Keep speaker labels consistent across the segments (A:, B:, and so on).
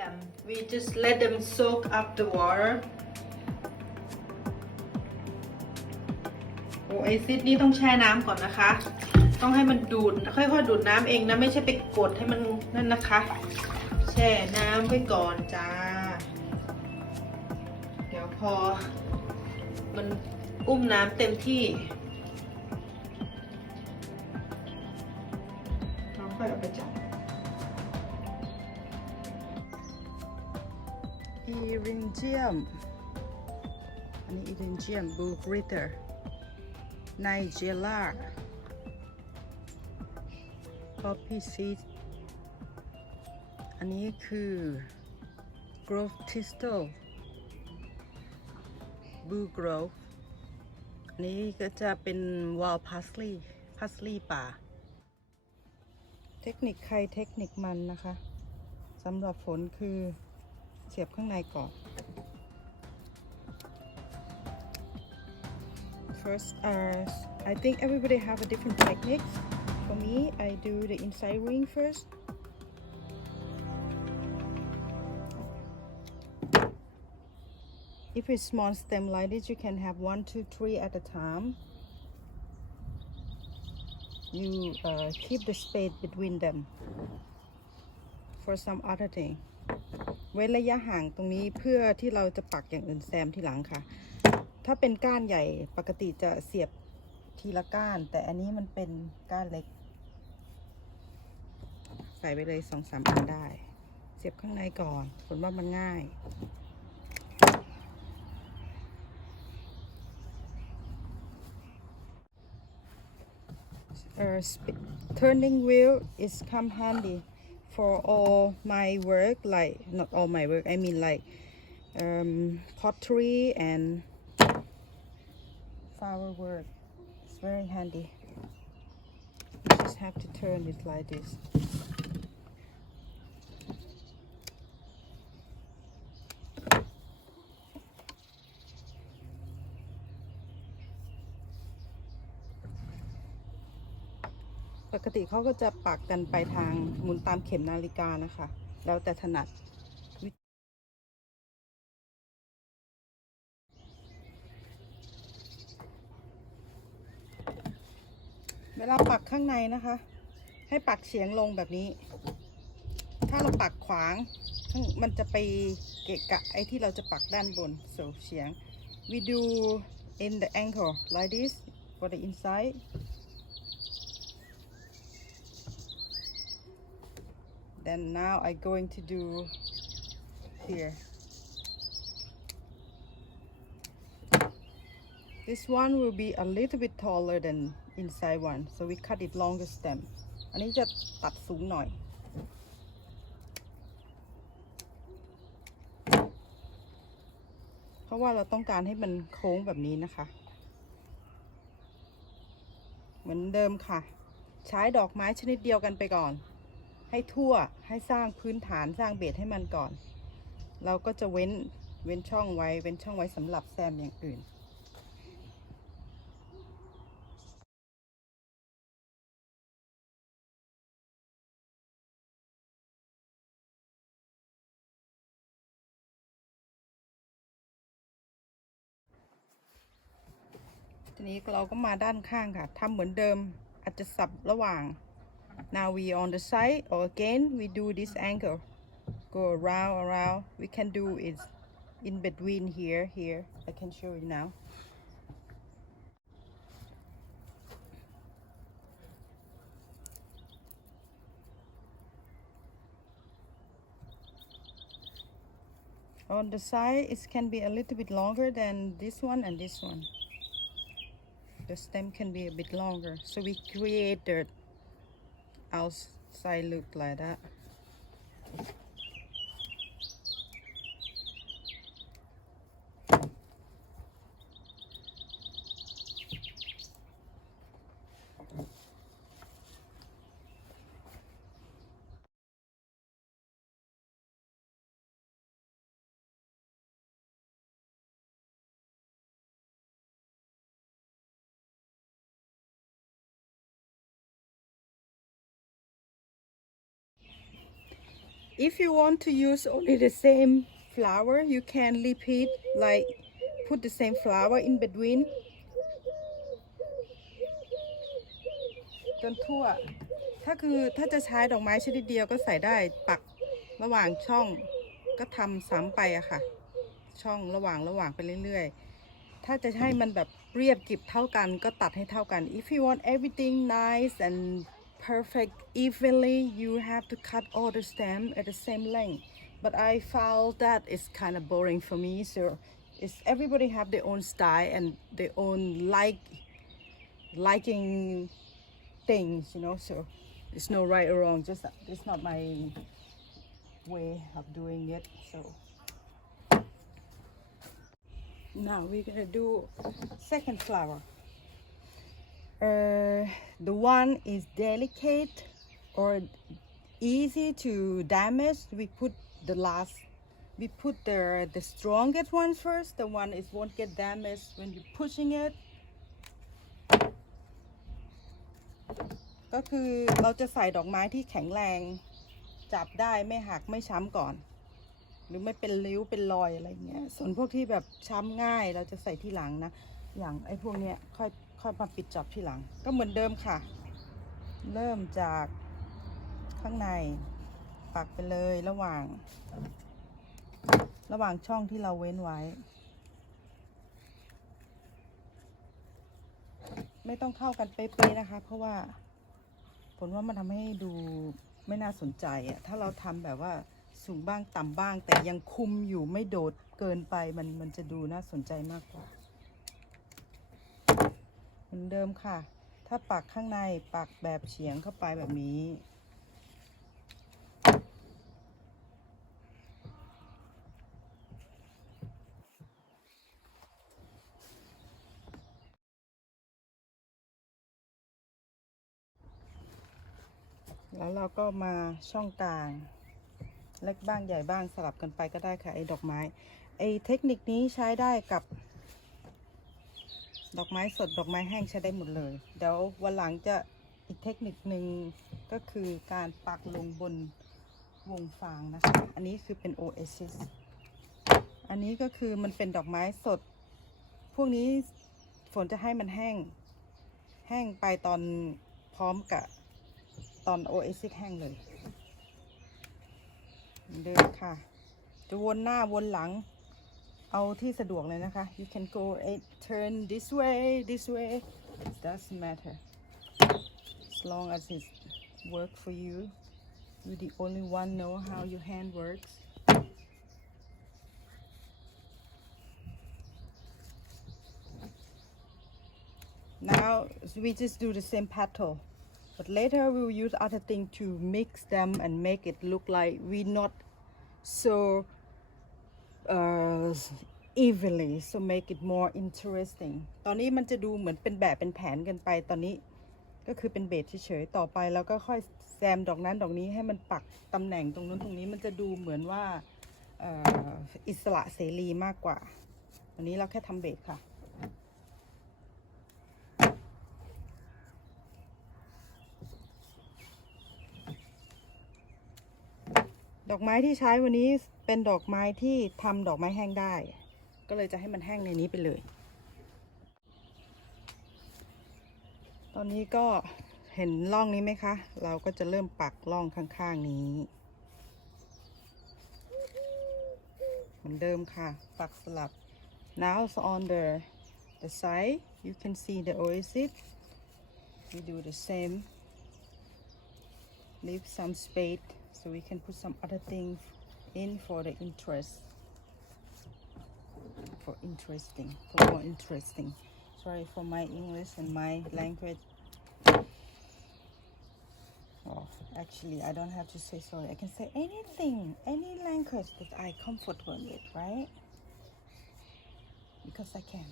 A: them we just let them soak up the water โอ้ไอซิดนี่ต้องแช่น้ำก่อนนะคะ ต้องให้มันดูด ค่อยๆดูดน้ำเองนะ ไม่ใช่ไปกดให้มันนั่นนะคะ แช่น้ำไว้ก่อนจ้า เดี๋ยวพอ มันอุ้มน้ำเต็มที่ อีรินเจียม อันนี้อีรินเจียมบูกริเตอร์ไนเจล่า poppy seed อันนี้คือ grove tistle blue grove อันนี้ก็จะเป็น wild parsley parsley ป่า เทคนิคใครเทคนิคมันนะคะสำหรับฝนคือ เสียบข้างในก่อน First, uh, I think everybody have a different techniques. For me, I do the inside ring first. If it's small stem like this, you can have one, two, three at a time. You uh, keep the space between them for some other thing. เว้นระยะห่างตรงนี้เพื่อที่เราจะปักอย่างอื่นแซมทีหลังค่ะ ถ้าเป็นก้านใหญ่ปกติจะเสียบทีละก้าน แต่อันนี้มันเป็นก้านเล็ก ใส่ไปเลยสองสามอันได้ เสียบข้างในก่อนผลว่ามันง่าย uh, sp- turning wheel is come handy for all my work like not all my work i mean like um, pottery and flower work. It's very handy. You just have to turn it like this ปกติเขาก็จะปักกันไปทางหมุนตามเข็มนาฬิกานะคะ แล้วแต่ถนัดเวลาปักข้างในนะคะ ให้ปักเฉียงลงแบบนี้ ถ้าเราปักขวาง มันจะไปเกะกะไอ้ที่เราจะปักด้านบน so เฉียง we do in the ankle like this for the inside then now I going to do here this one will be a little bit taller than inside one so we cut it longer stem อันนี้จะตัดสูงหน่อย เพราะว่าเราต้องการให้มันโค้งแบบนี้นะคะ เหมือนเดิมค่ะ ใช้ดอกไม้ชนิดเดียวกันไปก่อน ให้ทั่วให้สร้างพื้นฐานสร้างเบสให้มันก่อน เราก็จะเว้นเว้นช่องไว้เว้นช่องไว้สำหรับแซมอย่างอื่นทีนี้เราก็มาด้านข้างค่ะทำเหมือนเดิมอาจจะสับระหว่าง now we on the side or again we do this angle. Go around around. We can do it in between here here. I can show you now. On the side it can be a little bit longer than this one and this one. The stem can be a bit longer. So we create the outside look like that if you want to use only the same flower you can repeat like put the same flower in between จนทั่ว ถ้าคือถ้าจะใช้ดอกไม้ชนิดเดียวก็ใส่ได้ปักระหว่างช่องก็ทำซ้ำไปอะค่ะ ช่องระหว่างระหว่างไปเรื่อยๆ ถ้าจะให้มันแบบเรียบกิบเท่ากันก็ตัดให้เท่ากัน if you want everything nice and perfect evenly. You have to cut all the stem at the same length. But I found that it's kind of boring for me. So it's everybody have their own style and their own like liking things you know? So it's no right or wrong. Just it's not my way of doing it. So now we're gonna do second flower uh, the one is delicate or easy to damage we put the last we put the the strongest one first the one is won't get damaged when you're pushing it ก็คือเราจะใส่ดอกไม้ที่แข็งแรง จับได้ไม่หักไม่ช้ำก่อน หรือไม่เป็นริ้วเป็นรอยอะไรเงี้ย ส่วนพวกที่แบบช้ำง่ายเราจะใส่ที่หลังนะ อย่างไอ้พวกเนี้ยค่อย ค่อยมาปิดจับที่หลัง ก็เหมือนเดิมค่ะ เริ่มจากข้างในปักไปเลยระหว่าง ระหว่างช่องที่เราเว้นไว้ ไม่ต้องเข้ากันเป๊ะๆนะคะ เพราะว่าผลว่ามันทำให้ดูไม่น่าสนใจอะถ้าเราทำแบบว่าสูงบ้างต่ำบ้าง แต่ยังคุมอยู่ไม่โดดเกินไปมันมันจะดูน่าสนใจมากกว่า เหมือนเดิมค่ะ ถ้าปักข้างในปักแบบเฉียงเข้าไปแบบนี้แล้วเราก็มาช่องกลาง เล็กบ้างใหญ่บ้างสลับกันไปก็ได้ค่ะ ไอ้ดอกไม้ ไอ้เทคนิคนี้ใช้ได้กับ ดอกไม้สดดอกไม้แห้งใช้ได้หมดเลย เดี๋ยววันหลังจะอีกเทคนิคหนึ่งก็คือการปักลงบนวงฟางนะคะ อันนี้คือเป็น Oasis อันนี้ก็คือมันเป็นดอกไม้สด พวกนี้ฝนจะให้มันแห้ง แห้งไปตอนพร้อมกับตอน Oasis แห้งเลยเดิมค่ะ จะวนหน้าวนหลัง เอาที่สะดวกเลยนะคะ you can go eight turn this way this way it doesn't matter as long as it work for you you the only one know how your hand works now we just do the same petal but later we will use other thing to mix them and make it look like we not so uh, evenly so make it more interesting ตอนนี้มันจะดูเหมือนเป็นแบบเป็นแผนกันไปตอนนี้ ก็คือเป็นเบสเฉยๆต่อไปแล้วก็ค่อยแซมดอกนั้นดอกนี้ให้มันปักตำแหน่งตรงนู้นตรงนี้มันจะดูเหมือนว่าอิสระเสรีมากกว่าอันนี้เราแค่ทำเบสค่ะ ดอกไม้ที่ใช้วันนี้ เป็นดอกไม้ที่ทำดอกไม้แห้งได้ ก็เลยจะให้มันแห้งในนี้ไปเลย ตอนนี้ก็เห็นร่องนี้ไหมคะ เราก็จะเริ่มปักร่องข้างๆนี้ เหมือนเดิมค่ะ ปักสลับ now on the the side you can see the oasis we do the same leave some space so we can put some other things in for the interest for interesting for more interesting. Sorry for my english and my language. Well actually i don't have to say sorry. I can say anything any language that i comfortable with right? Because i can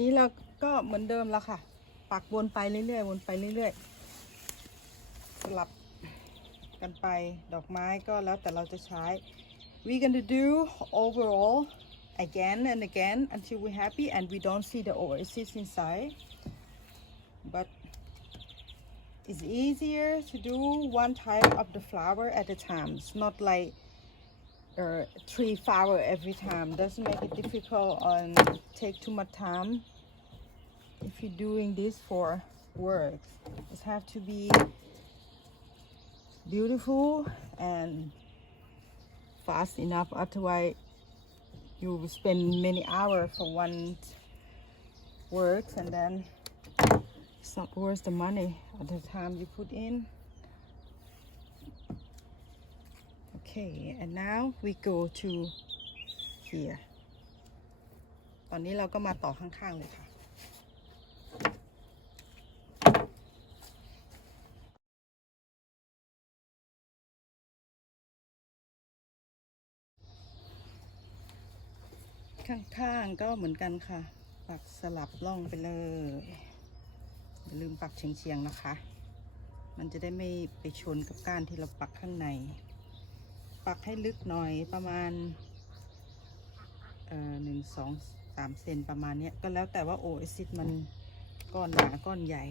A: นี้เราก็เหมือนเดิมแล้วค่ะ ปักวนไปเรื่อยๆ วนไปเรื่อยๆ สลับกันไป ดอกไม้ก็แล้วแต่เราจะใช้ we gonna do overall again and again until we're happy and we don't see the oasis inside but it's easier to do one type of the flower at a time it's not like uh, three flower every time. Doesn't make it difficult and take too much time if you're doing this for work. It have to be beautiful and fast enough otherwise you will spend many hours for one work and then it's not worth the money? At the time you put in okay and now we go to here ตอนนี้เราก็มาต่อข้างๆเลยค่ะ ข้างๆก็เหมือนกันค่ะ ปักสลับล่องไปเลย อย่าลืมปักเฉียงๆนะคะ มันจะได้ไม่ไปชนกับก้านที่เราปักข้างใน ปักให้ลึกหน่อยประมาณเอ่อหนึ่งสองสามเซนประมาณเนี้ยก็แล้วแต่ว่าโอเอซิสมันก้อนหนาก้อนใหญ่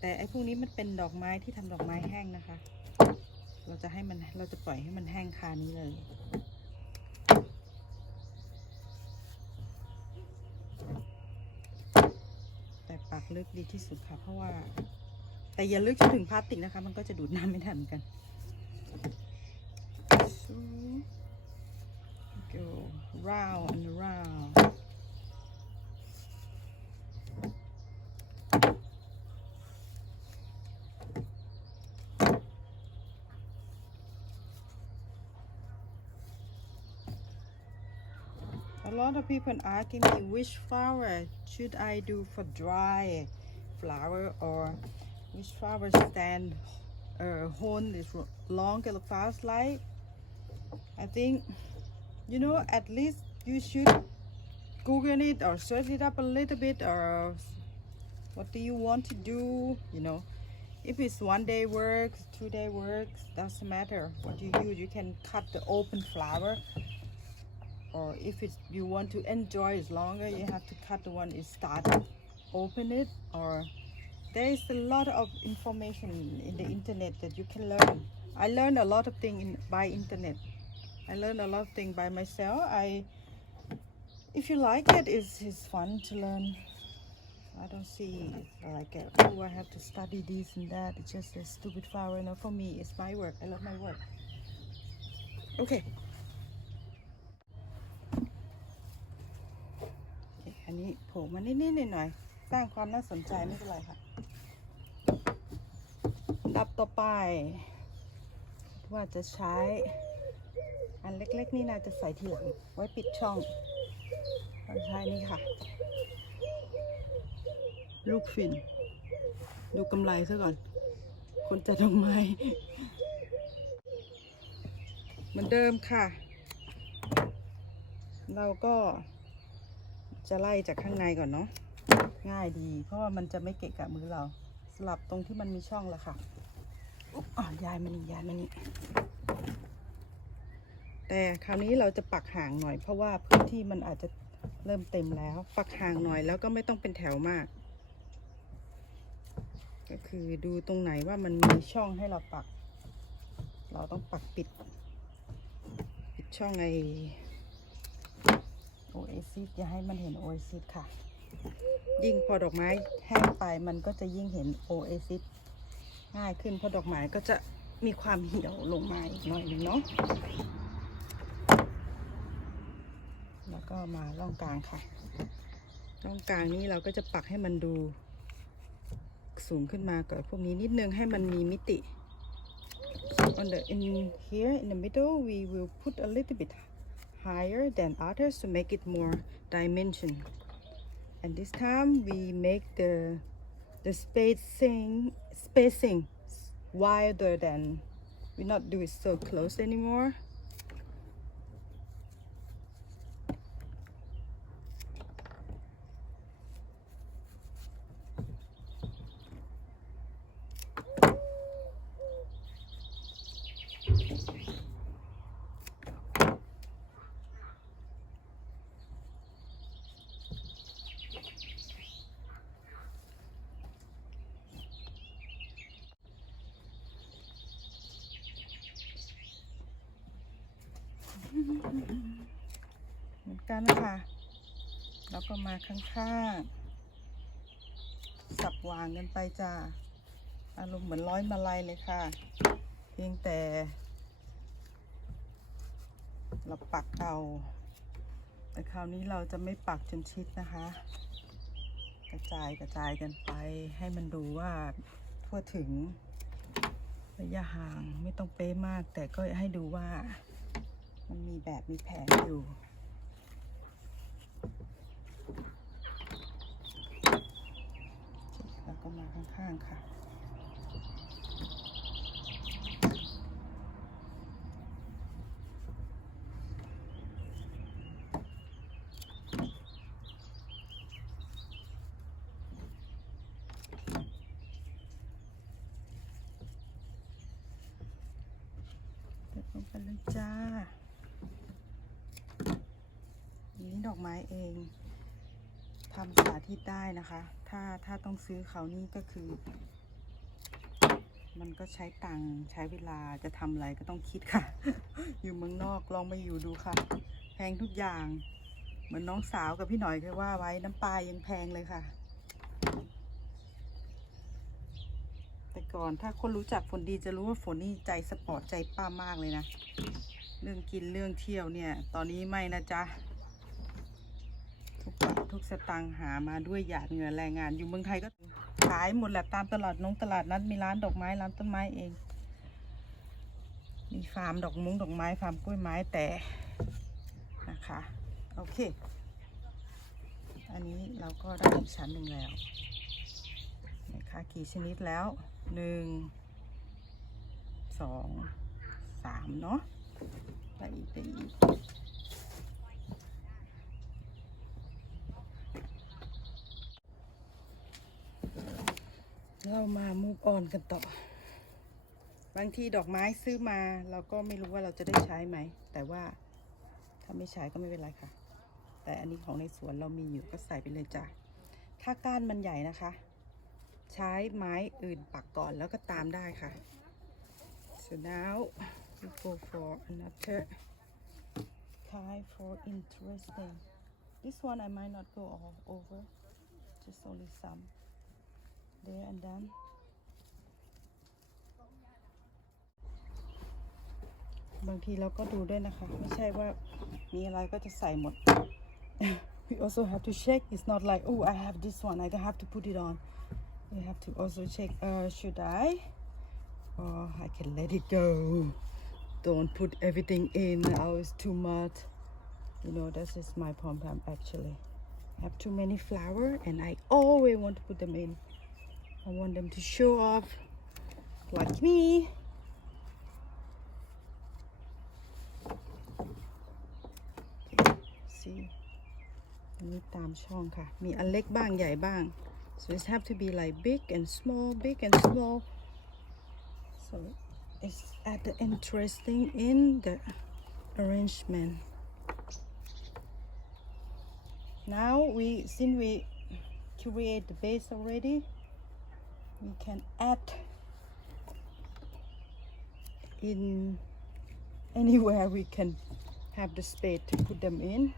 A: แต่ไอ้พวกนี้มันเป็นดอกไม้ที่ทำดอกไม้แห้งนะคะ เราจะให้มันเราจะปล่อยให้มันแห้งคานี้เลยแต่ปักลึกดีที่สุดค่ะ เพราะว่า แต่อย่าลึกจนถึงพลาสติกนะคะ มันก็จะดูดน้ำไม่ทันกัน go round and round A lot of people asking me which flower should I do for dry flower or which flower stand uh, hold this longer fast light. I think you know at least you should Google it or search it up a little bit or what do you want to do you know. If it's one day work two day work doesn't matter what you use. You can cut the open flower. Or if it's you want to enjoy it longer you have to cut the one is started open it. Or there is a lot of information in the internet that you can learn. I learned a lot of things in, by internet i learned a lot of things by myself i if you like it it's, it's fun to learn i don't see it like it. oh i have to study this and that it's just a stupid flower you know for me it's my work i love my work okay โอเคอันนี้โผล่มานิดๆหน่อยๆ สร้างความน่าสนใจไม่เป็นไรค่ะ ดับต่อไป ว่าจะใช้ อันเล็กๆ นี่นาจะใส่ทีหลัง ไว้ปิดช่องเราใช้นี่ค่ะ ลูกฟินดูกำไรซะก่อน คนจัดดอกไม้เหมือนเดิมค่ะ เราก็จะไล่จากข้างในก่อนเนาะ ง่ายดี เพราะว่ามันจะไม่เกะกะมือเรา สลับตรงที่มันมีช่องล้วค่ะอุ๊บอะยายมานี่ยายมานี่ แต่คราวนี้เราจะปักห่างหน่อย เพราะว่าพื้นที่มันอาจจะเริ่มเต็มแล้ว ปักห่างหน่อยแล้วก็ไม่ต้องเป็นแถวมาก ก็คือดูตรงไหนว่ามันมีช่องให้เราปัก เราต้องปักปิด ปิดช่องไอโอเอซิสอย่าให้มันเห็นโอเอซิสค่ะ ยิ่งพอดอกไม้แห้งไปมันก็จะยิ่งเห็นโอเอซิสง่ายขึ้นเพราะดอกไม้ก็จะมีความเหี่ยวลงมาอีกหน่อยหนึ่งเนาะแล้ว ก็มาร่องกลางค่ะร่องกลางนี้เราก็จะปักให้มันดู สูงขึ้นมาก่อนพวกนี้นิดนึงให้มันมีมิติ on the in here in the middle we will put a little bit higher than others to make it more dimension. And this time we make the the spacing spacing wider than we not do it so close anymore. เหมือนกันนะคะแล้วก็มาข้างๆ สับวางกันไปจ้า อารมณ์เหมือนร้อยมาลัยเลยค่ะ เพียงแต่ เราปักเอา แต่คราวนี้เราจะไม่ปักจนชิดนะคะ กระจายกระจายกันไปให้มันดูว่าทั่วถึงระยะห่างไม่ต้องเป๊ะมากแต่ก็ให้ดูว่า มันมีแบบมีแผนอยู่ แล้วก็มาข้างๆค่ะเปิดลงไปเลยจ้า นี้ ดอกไม้เองทำสาธิตได้นะคะ ถ้าถ้าต้องซื้อเขานี่ก็คือ มันก็ใช้ตังค์ใช้เวลาจะทำอะไรก็ต้องคิดค่ะ อยู่เมืองนอกลองมาอยู่ดูค่ะ แพงทุกอย่าง เหมือนน้องสาวกับพี่หน่อยเคยว่าไว้น้ำปลายังแพงเลยค่ะ แต่ก่อนถ้าคนรู้จักฝนดีจะรู้ว่าฝนนี่ใจสปอร์ตใจป้ามากเลยนะ เรื่องกินเรื่องเที่ยวเนี่ย ตอนนี้ไม่นะจ๊ะ ทุกสตังค์หามาด้วยหยาดเหงื่อแรงงาน อยู่เมืองไทยก็ขายหมดแหละตามตลาดนงตลาดนัดมีร้านดอกไม้ร้านต้นไม้เอง มีฟาร์มดอกมุ้งดอกไม้ฟาร์มกล้วยไม้แต่นะคะโอเค อันนี้เราก็ได้อีกชั้นหนึ่งแล้วนะคะกี่ชนิดแล้วหนึ่งสองสามเนาะได้อีกได้อีก เรามามูฟออนกันต่อ บางทีดอกไม้ซื้อมา เราก็ไม่รู้ว่าเราจะได้ใช้ไหม แต่ว่าถ้าไม่ใช้ก็ไม่เป็นไรค่ะ แต่อันนี้ของในสวนเรามีอยู่ก็ใส่ไปเลยจ้ะ ถ้าก้านมันใหญ่นะคะ ใช้ไม้อื่นปักก่อนแล้วก็ตามได้ค่ะ so now we go for another kind for interesting this one I might not go all over just only some there and then บางทีเราก็ดูด้วยนะคะ ไม่ใช่ว่ามีอะไรก็จะใส่หมด we also have to check it's not like oh I have this one I don't have to put it on we have to also check uh, should I or I can let it go don't put everything in oh it's too much you know this is my pom pom actually I have too many flower and I always want to put them in I want them to show off like me. Okay, see อันนี้ตามช่องค่ะ มีอันเล็กบ้างใหญ่บ้าง so it have to be like big and small big and small so it's at the interesting in the arrangement now we since we create the base already we can add in anywhere we can have the space to put them in.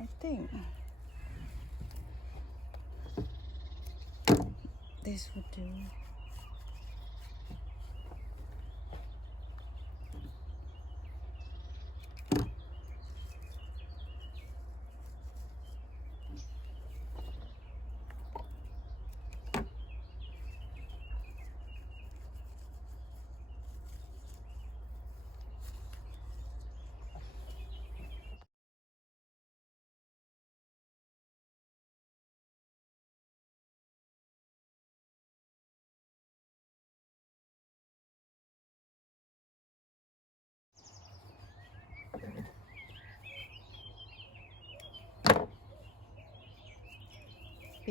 A: I think this would do.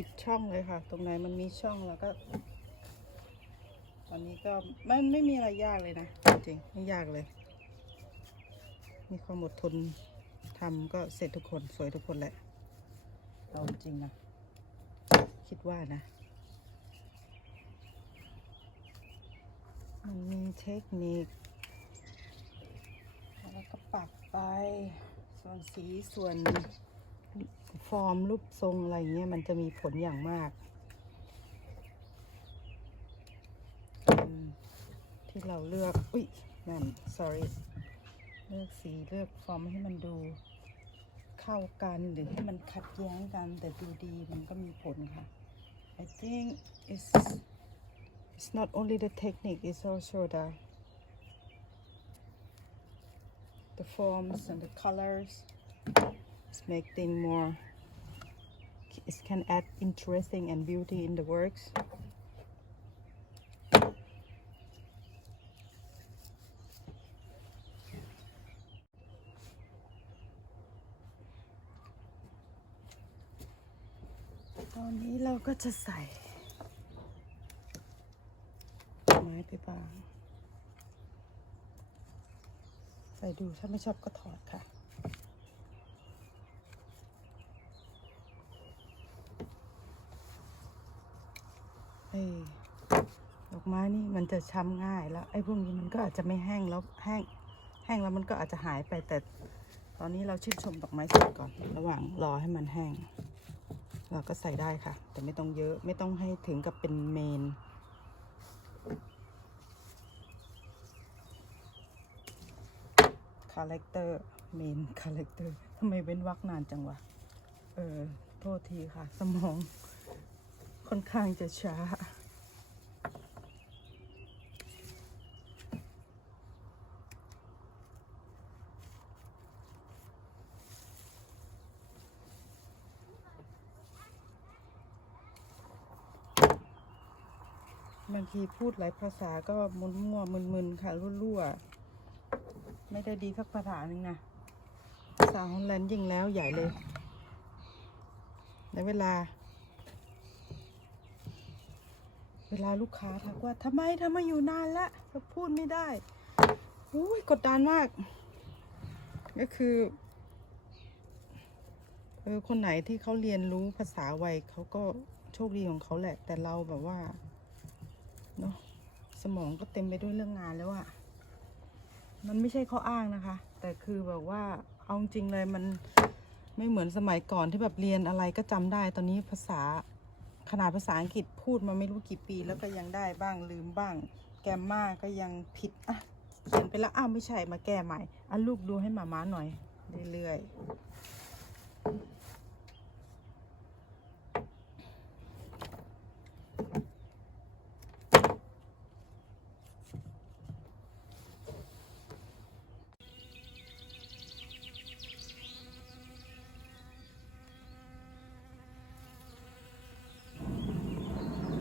A: ปิดช่องเลยค่ะ ตรงไหนมันมีช่องแล้วก็ตอนนี้ก็ไม่ไม่มีอะไรยากเลยนะ จริงไม่ยากเลย มีความอดทนทำก็เสร็จทุกคนสวยทุกคนแหละเอาจริงนะคิดว่านะมันมีเทคนิคแล้วก็ปักไป ส่วนสีส่วน ฟอร์มรูปทรงอะไรเงี้ยมันจะมีผลอย่างมาก ที่เราเลือก อุ้ยนั่น sorry เลือกสีเลือกฟอร์มให้มันดูเข้ากันหรือให้มันขัดแย้งกัน แต่ดูดีมันก็มีผลค่ะ I think it's it's not only the technique it's also the the forms and the colors make things more it can add interesting and beauty in the works ตอนนี้เราก็จะใส่ไม้ไปบาง ใส่ดูถ้าไม่ชอบก็ถอดค่ะ อ้ดอกไม้นี่มันจะช้ำง่ายแล้วไอ้พวกนี้มันก็อาจจะไม่แห้งแล้วแห้งแห้งแล้วมันก็อาจจะหายไปแต่ตอนนี้เราชื่นชมดอกไม้สดก่อน ระหว่างรอให้มันแห้ง เราก็ใส่ได้ค่ะ แต่ไม่ต้องเยอะไม่ต้องให้ถึงกับเป็นเมนคาแรคเตอร์เมนคาแรคเตอร์ทำไมเว้นวักนานจังวะ เออ โทษทีค่ะ สมอง ค่อนข้างจะช้า บางทีพูดหลายภาษาก็มุนมั่วมึนๆ ค่ะรั่วๆ ไม่ได้ดีสักภาษาหนึ่งนะภาษาฮอลแลนด์ยิ่งแล้วใหญ่เลยในเวลา เวลาลูกค้าทักว่าทำไมทำไมอยู่นานละก็พูดไม่ได้อุ้ยกดดันมาก ก็คือเออคนไหนที่เขาเรียนรู้ภาษาไวเขาก็โชคดีของเขาแหละ แต่เราแบบว่าเนาะสมองก็เต็มไปด้วยเรื่องงานแล้วอะมันไม่ใช่ข้ออ้างนะคะ แต่คือแบบว่าเอาจริงเลยมันไม่เหมือนสมัยก่อนที่แบบเรียนอะไรก็จำได้ ตอนนี้ภาษา ขนาดภาษาอังกฤษพูดมาไม่รู้กี่ปี แล้วก็ยังได้บ้างลืมบ้าง แกมมาก็ยังผิดอะเขียนไปแล้วอ้าวไม่ใช่มาแก้ใหม่อะลูกดูให้หมาม้าหน่อย เรื่อยๆ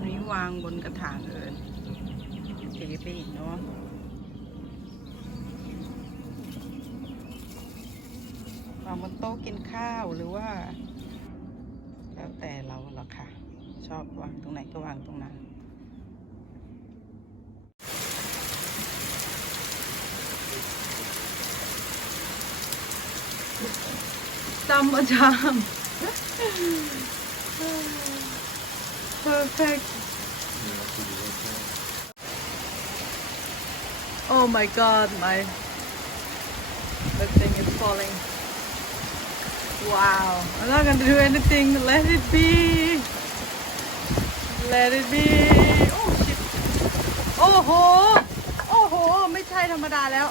A: นี้ วางบนกระถางเอินเทไปอีกเนาะวางบนโต๊ะกินข้าวหรือว่า แล้วแต่เราหรอกค่ะ ชอบวางตรงไหนก็วางตรงนั้นจำประจำ perfect oh my god my the thing is falling wow I'm not gonna do anything let it be let it be oh shit โอ้โห โอ้โห ไม่ใช่ธรรมดาแล้ว